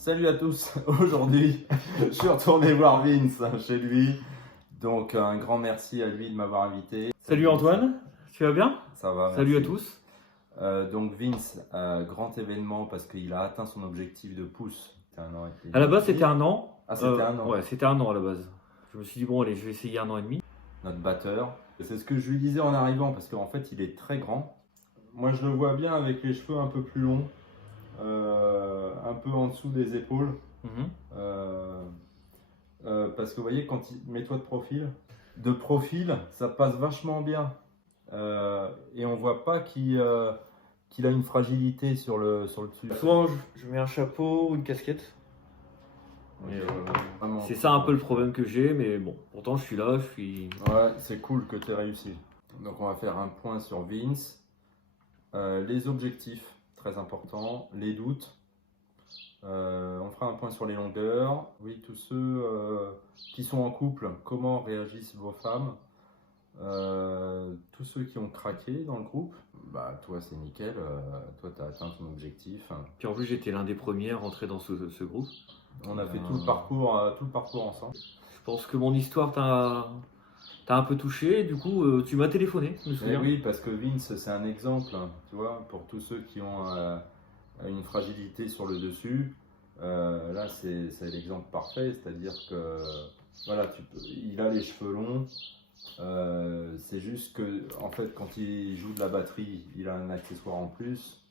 Salut à tous, aujourd'hui je suis retourné voir Vince chez lui, donc un grand merci à lui de m'avoir invité. Salut Antoine, tu vas bien? Ça va, Salut à merci. tous. Donc Vince, grand événement parce qu'il a atteint son objectif de pouce. C'était un an et À la base demi. c'était un an. Ah, c'était un an. Ouais, c'était un an à la base. Je me suis dit bon allez, je vais essayer un an et demi. Notre batteur. C'est ce que je lui disais en arrivant parce qu'en fait il est très grand. Moi je le vois bien avec les cheveux un peu plus longs, un peu en dessous des épaules. Parce que vous voyez, quand mets-toi de profil, ça passe vachement bien. Et on voit pas qu'il a une fragilité sur le dessus. Souvent je mets un chapeau ou une casquette. Donc, Mais, c'est ça un peu le problème que j'ai, mais bon, pourtant je suis là, je suis... Ouais, c'est cool que tu aies réussi. Donc on va faire un point sur Vince. Les objectifs, très important. Les doutes. On fera un point sur les longueurs. Oui, tous ceux qui sont en couple, comment réagissent vos femmes. Tous ceux qui ont craqué dans le groupe, bah toi c'est nickel, toi tu as atteint ton objectif. Puis en plus j'étais l'un des premiers à rentrer dans ce groupe. On a fait tout le parcours ensemble. Je pense que mon histoire t'a un peu touché, du coup tu m'as téléphoné, je me Mais souviens. oui, parce que Vince c'est un exemple, tu vois, pour tous ceux qui ont une fragilité sur le dessus. Là c'est l'exemple parfait, c'est-à-dire que voilà, il a les cheveux longs. C'est juste que en fait quand il joue de la batterie il a un accessoire en plus,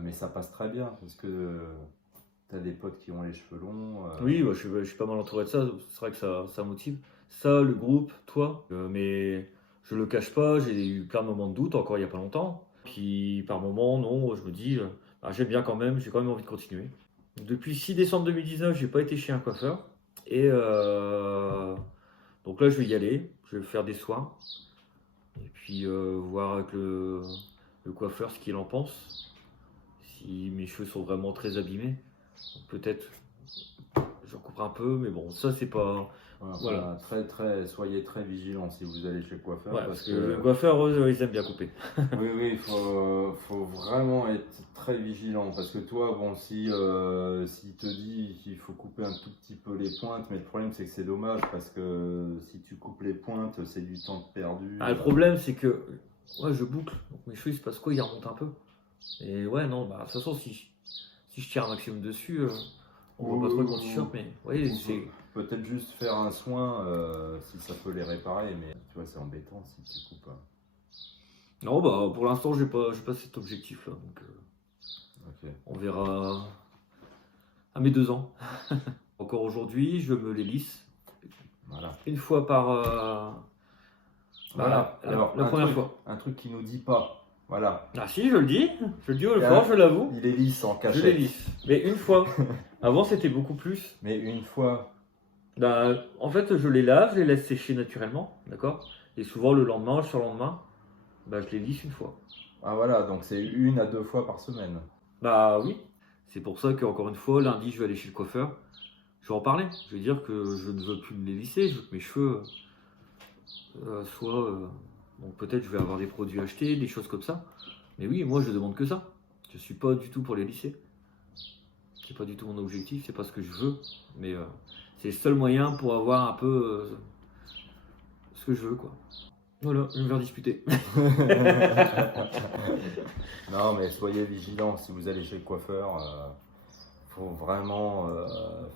mais ça passe très bien parce que tu as des potes qui ont les cheveux longs. Oui, bah, je suis pas mal entouré de ça, c'est vrai que ça motive. Ça, le groupe, toi, mais je le cache pas, j'ai eu plein de moments de doute encore il y a pas longtemps. Puis par moments, non, je me dis, bah, j'aime bien quand même, j'ai quand même envie de continuer. Depuis 6 décembre 2019, j'ai pas été chez un coiffeur. Et donc là, je vais y aller, je vais faire des soins. Et puis voir avec le coiffeur ce qu'il en pense. Si mes cheveux sont vraiment très abîmés. Donc, peut-être j'en couperai un peu, mais bon, ça c'est pas. Voilà. Soyez très vigilants si vous allez chez le coiffeur. Ouais, parce que le coiffeur, eux, ils aiment bien couper. Oui, il faut vraiment être très vigilant parce que toi, bon, s'il te dit qu'il faut couper un tout petit peu les pointes, mais le problème c'est que c'est dommage parce que si tu coupes les pointes, c'est du temps perdu. Ah, le problème c'est que ouais, je boucle, donc mes cheveux, il se passe quoi, ils remontent un peu. Et ouais, non, bah, de toute façon, si je tire un maximum dessus, on voit pas trop avec mon t-shirt, mais vous voyez, c'est. Peut-être juste faire un soin si ça peut les réparer, mais tu vois, c'est embêtant si tu coupes. Non, bah pour l'instant, j'ai pas cet objectif-là, donc Ok. on verra à mes 2 ans. Encore aujourd'hui, je me les lisse. Voilà. Une fois par. Voilà. Alors, la première fois. Un truc qui nous dit pas. Voilà. Ah si, je le dis haut et fort, je l'avoue. Il est lisse en cachette. Je les lisse. Mais une fois. Avant, c'était beaucoup plus. Mais une fois. Bah, en fait, je les lave, je les laisse sécher naturellement, d'accord? Et souvent, le lendemain, le surlendemain, bah, je les lisse une fois. Ah voilà, donc c'est 1 à 2 fois par semaine. Bah oui. C'est pour ça qu'encore une fois, lundi, je vais aller chez le coiffeur. Je vais en parler. Je vais dire que je ne veux plus me les lisser, je veux que mes cheveux soient. Donc peut-être je vais avoir des produits achetés, des choses comme ça. Mais oui, moi, je demande que ça. Je suis pas du tout pour les lisser. C'est pas du tout mon objectif, c'est pas ce que je veux. Mais c'est le seul moyen pour avoir un peu ce que je veux, quoi. Voilà, je vais me faire disputer. Non, mais soyez vigilants si vous allez chez le coiffeur. Faut vraiment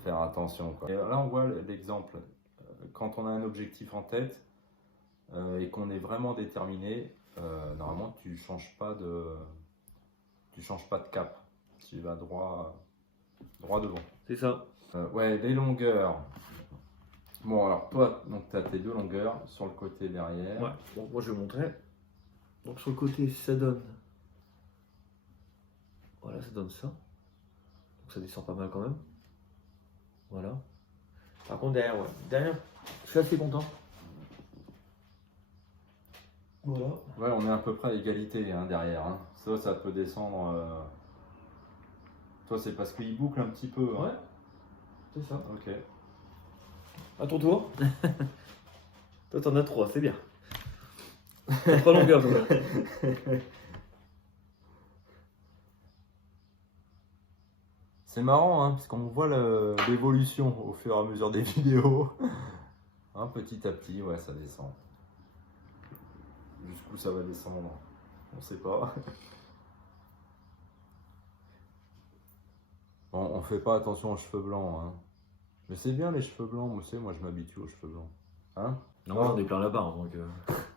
faire attention, quoi. Et là, on voit l'exemple. Quand on a un objectif en tête et qu'on est vraiment déterminé, normalement, tu changes pas de cap. Tu vas droit devant. C'est ça. Ouais, les longueurs. Bon, alors toi, donc tu as tes 2 longueurs sur le côté derrière. Ouais, bon, moi je vais montrer. Donc sur le côté, ça donne. Voilà, ça donne ça. Donc ça descend pas mal quand même. Voilà. Par contre, derrière, ouais. Derrière, je suis assez content. Voilà. Ouais, on est à peu près à égalité hein, derrière. Hein. Ça peut descendre. Toi, c'est parce qu'il boucle un petit peu. Hein. Ouais, c'est ça. Ok. À ton tour. Toi, t'en as 3, c'est bien. 3 longueurs, toi. C'est marrant, hein, parce qu'on voit l'évolution au fur et à mesure des vidéos. Hein, petit à petit, ouais, ça descend. Jusqu'où ça va descendre, on sait pas. On fait pas attention aux cheveux blancs, hein. Mais c'est bien les cheveux blancs, moi je m'habitue aux cheveux blancs. Hein? Non, moi j'en ai plein la barbe, donc.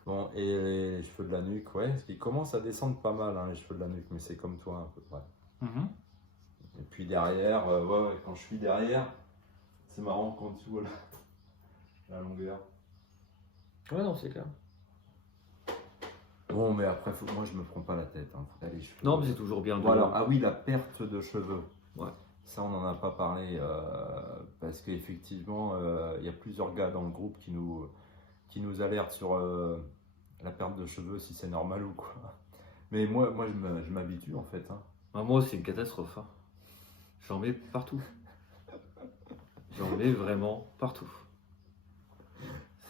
Bon, et les cheveux de la nuque, ouais, parce qu'ils commencent à descendre pas mal, hein, les cheveux de la nuque, mais c'est comme toi à peu près. Et puis derrière, ouais, quand je suis derrière, c'est marrant quand tu vois la longueur. Ouais, non, c'est clair. Bon, mais après, moi je me prends pas la tête, hein. Les cheveux. Non, mais c'est toujours bien de. Voilà, ah oui, la perte de cheveux. Ouais. Ça, on n'en a pas parlé, parce qu'effectivement, il y a plusieurs gars dans le groupe qui nous alertent sur la perte de cheveux, si c'est normal ou quoi. Mais moi je m'habitue en fait, hein. Ah, moi, c'est une catastrophe. Hein. J'en mets partout. J'en mets vraiment partout.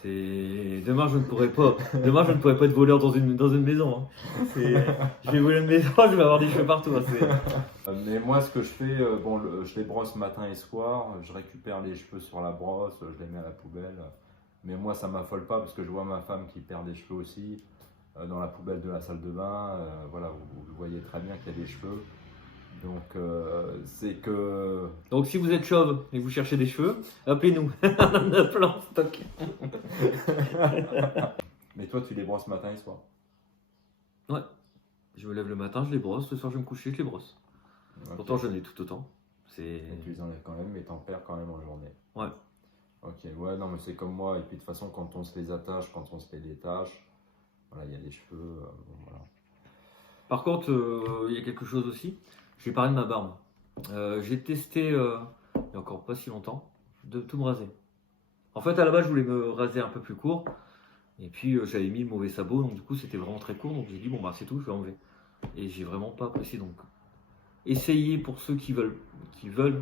Demain, je ne pourrais pas être voleur dans une maison. Hein. Je vais voler une maison, je vais avoir des cheveux partout. Hein. Mais moi, ce que je fais, je les brosse matin et soir, je récupère les cheveux sur la brosse, je les mets à la poubelle. Mais moi, ça m'affole pas parce que je vois ma femme qui perd des cheveux aussi dans la poubelle de la salle de bain. Voilà, vous voyez très bien qu'il y a des cheveux. Donc, c'est que. Donc, si vous êtes chauve et que vous cherchez des cheveux, appelez-nous. On en a plein en stock. Mais toi, tu les brosses matin et soir. Ouais. Je me lève le matin, je les brosse. Le soir, je vais me coucher, je les brosse. Okay. Pourtant, j'en ai tout autant. Et tu les enlèves quand même, mais t'en perds quand même en journée. Ouais. Ok, ouais, non, mais c'est comme moi. Et puis, de toute façon, quand on se les attache, quand on se les détache, voilà, il y a des cheveux. Voilà. Par contre, il y a quelque chose aussi. Je vais parler de ma barbe. J'ai testé, il n'y a encore pas si longtemps, de tout me raser. En fait, à la base, je voulais me raser un peu plus court. Et puis, j'avais mis le mauvais sabot. Donc, du coup, c'était vraiment très court. Donc, j'ai dit, bon, bah, c'est tout, je vais enlever. Et j'ai vraiment pas apprécié. Donc, essayez pour ceux qui veulent,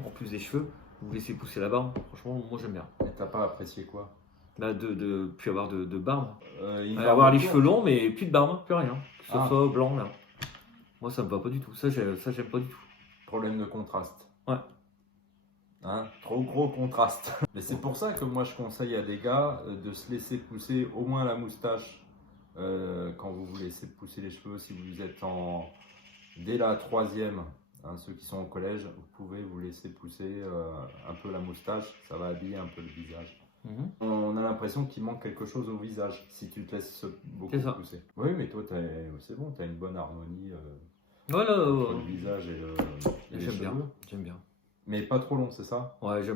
en plus des cheveux, vous laissez pousser la barbe. Franchement, moi, j'aime bien. Et t'as pas apprécié quoi? Bah, plus avoir de barbe. Avoir les cheveux longs, mais plus de barbe, plus rien. Que ce Ah. soit blanc, là. Moi, ça me va pas du tout. Ça, j'aime pas du tout. Problème de contraste. Ouais. Hein, trop gros contraste. Mais c'est pour ça que moi je conseille à des gars de se laisser pousser au moins la moustache quand vous vous laissez pousser les cheveux. Si vous êtes dès la troisième, hein, ceux qui sont au collège, vous pouvez vous laisser pousser un peu la moustache. Ça va habiller un peu le visage. On a l'impression qu'il manque quelque chose au visage si tu te laisses beaucoup pousser. Oui, mais toi, c'est bon, tu as une bonne harmonie voilà, entre le visage et les cheveux. J'aime bien. Mais pas trop long, c'est ça? Ouais, je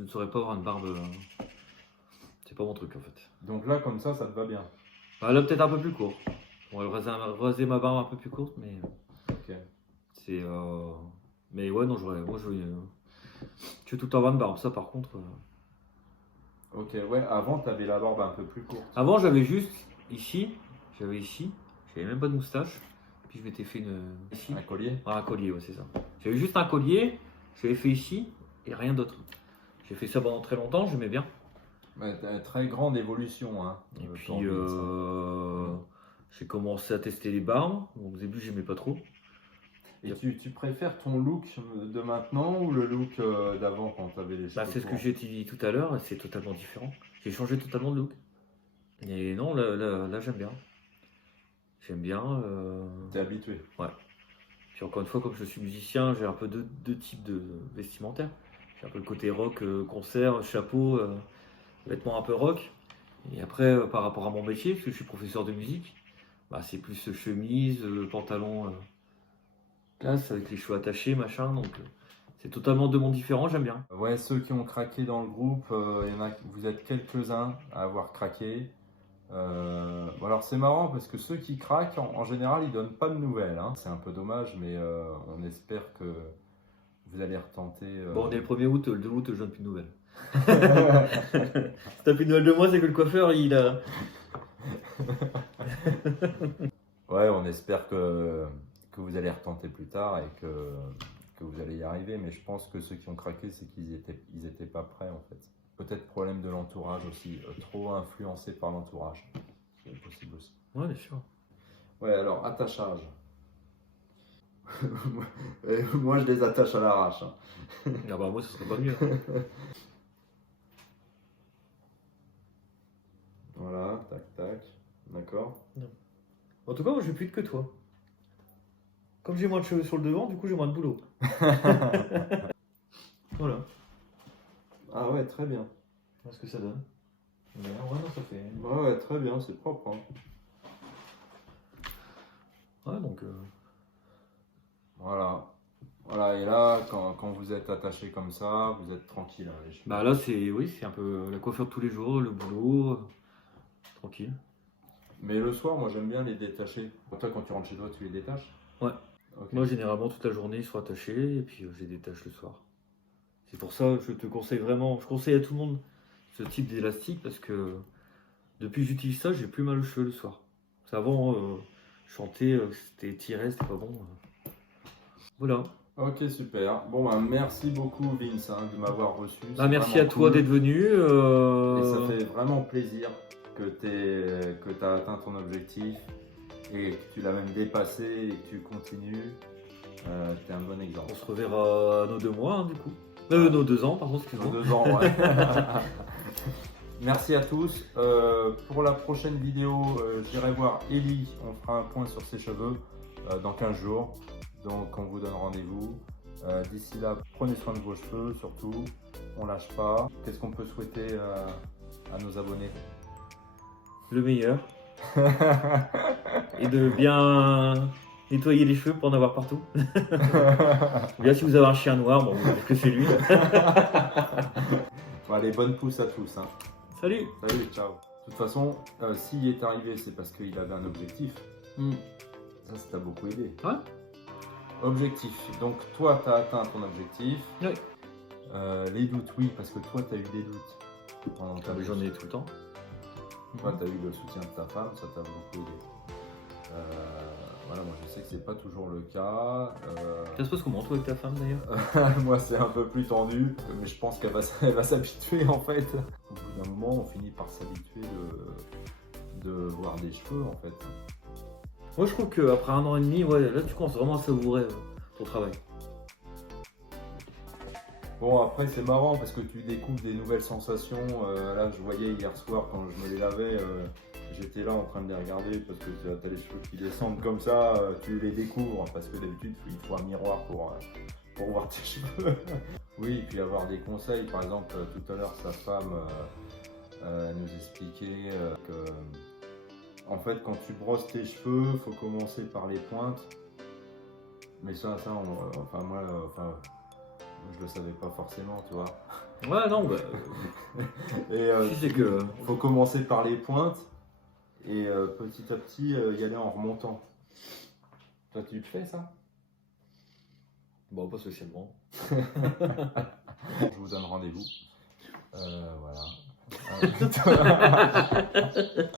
ne saurais pas avoir une barbe. C'est pas mon truc en fait. Donc là, comme ça te va bien? Bah, là, peut-être un peu plus court. On va raser ma barbe un peu plus courte, mais. Ok. C'est. Mais ouais, non, moi, je veux. Tu veux tout le temps avoir une barbe, ça par contre. Ok, ouais, avant t'avais la barbe un peu plus courte. Avant j'avais juste ici, j'avais même pas de moustache, puis je m'étais fait ici. Un collier? Ah, un collier, ouais, c'est ça. J'avais juste un collier, je l'avais fait ici, et rien d'autre. J'ai fait ça pendant très longtemps, j'aimais bien. Ouais, très grande évolution, hein. Et puis j'ai commencé à tester les barbes, donc au début j'aimais pas trop. Et tu préfères ton look de maintenant ou le look d'avant quand tu avais les cheveux c'est ce que j'ai dit tout à l'heure, c'est totalement différent. J'ai changé totalement de look. Et non, là j'aime bien. J'aime bien. T'es habitué? Ouais. Puis encore une fois, comme je suis musicien, j'ai un peu deux types de vestimentaire. J'ai un peu le côté rock, concert, chapeau, vêtements un peu rock. Et après, par rapport à mon métier, parce que je suis professeur de musique, c'est plus chemise, pantalon. Classe avec les cheveux attachés, machin, donc c'est totalement deux mondes différents, j'aime bien. Ouais, ceux qui ont craqué dans le groupe, vous êtes quelques-uns à avoir craqué. Alors c'est marrant parce que ceux qui craquent, en général, ils donnent pas de nouvelles. Hein. C'est un peu dommage, mais on espère que vous allez retenter. Bon, on est le 1er août, le 2 août, je donne plus de nouvelles. Si t'as plus de nouvelles de moi, c'est que le coiffeur, il a... Ouais, on espère que vous allez retenter plus tard et que vous allez y arriver, mais je pense que ceux qui ont craqué, c'est qu'ils étaient pas prêts en fait. Peut-être problème de l'entourage aussi, trop influencé par l'entourage, c'est possible aussi. Ouais, bien sûr. Ouais, alors attachage. Et moi, je les attache à l'arrache. Hein. Ah bah moi, ce serait pas mieux. Voilà, tac, tac. D'accord. En tout cas, moi, je vais plus vite que toi. Comme j'ai moins de cheveux sur le devant, du coup, j'ai moins de boulot. Voilà. Ah ouais, très bien. Voilà ce que ça donne. Mais en vrai, non, ça fait. Ouais, ouais, très bien, c'est propre. Hein. Ouais, donc. Voilà. Voilà, et là, quand vous êtes attaché comme ça, vous êtes tranquille. Hein, les cheveux. Bah là, c'est oui, c'est un peu la coiffure de tous les jours, le boulot. Tranquille. Mais le soir, moi, j'aime bien les détacher. Toi, quand tu rentres chez toi, tu les détaches? Ouais. Ok. Moi, généralement, toute la journée, ils sont attachés et puis je les détache le soir. C'est pour ça que je te conseille vraiment, je conseille à tout le monde ce type d'élastique parce que depuis que j'utilise ça, j'ai plus mal aux cheveux le soir. Parce qu'avant, chanter, c'était tiré, c'était pas bon. Voilà. Ok, super. Bon, bah, merci beaucoup, Vince, hein, de m'avoir reçu. Bah, C'est merci à vraiment toi cool. d'être venu. Et ça fait vraiment plaisir que tu as atteint ton objectif et que tu l'as même dépassé et que tu continues. Tu es un bon exemple. On se reverra nos 2 mois, hein, du coup. Nos 2 ans, pardon, Dans excuse-moi. 2 ans, ouais. Merci à tous. Pour la prochaine vidéo, j'irai voir Ellie. On fera un point sur ses cheveux dans 15 jours. Donc, on vous donne rendez-vous. D'ici là, prenez soin de vos cheveux, surtout. On lâche pas. Qu'est-ce qu'on peut souhaiter à nos abonnés? Le meilleur. Et de bien nettoyer les cheveux pour en avoir partout. Ou bien si vous avez un chien noir, bon, vous savez que c'est lui. Bon, allez, bonne pousse à tous. Hein. Salut. Salut, ciao. De toute façon, s'il est arrivé, c'est parce qu'il avait un objectif. Ça t'a beaucoup aidé. Ouais. Objectif. Donc, toi, tu as atteint ton objectif. Oui. Les doutes, oui, parce que toi, tu as eu des doutes. Pendant ta J'en ai tout le temps. Toi, tu as eu le soutien de ta femme, ça t'a beaucoup aidé. Voilà, moi, je sais que c'est pas toujours le cas. Ça se passe comment, toi, avec ta femme, d'ailleurs? Moi, c'est un peu plus tendu, mais je pense qu'elle va s'habituer, en fait. Au bout d'un moment, on finit par s'habituer de voir des cheveux, en fait. Moi, je trouve qu'après 1 an et demi, ouais, là, tu commences vraiment à savourer ton travail. Bon, après, c'est marrant parce que tu découvres des nouvelles sensations. Là, je voyais hier soir quand je me les lavais, j'étais là en train de les regarder parce que tu as les cheveux qui descendent comme ça, tu les découvres parce que d'habitude, il faut un miroir pour voir tes cheveux. Oui, et puis avoir des conseils. Par exemple, tout à l'heure, sa femme nous expliquait que, en fait, quand tu brosses tes cheveux, il faut commencer par les pointes. Mais ça, je le savais pas forcément, tu vois. Ouais, non, bah, Et si c'est que. faut commencer par les pointes et petit à petit y aller en remontant. Toi, tu le fais ça? Bon, pas spécialement. Je vous donne rendez-vous. Voilà.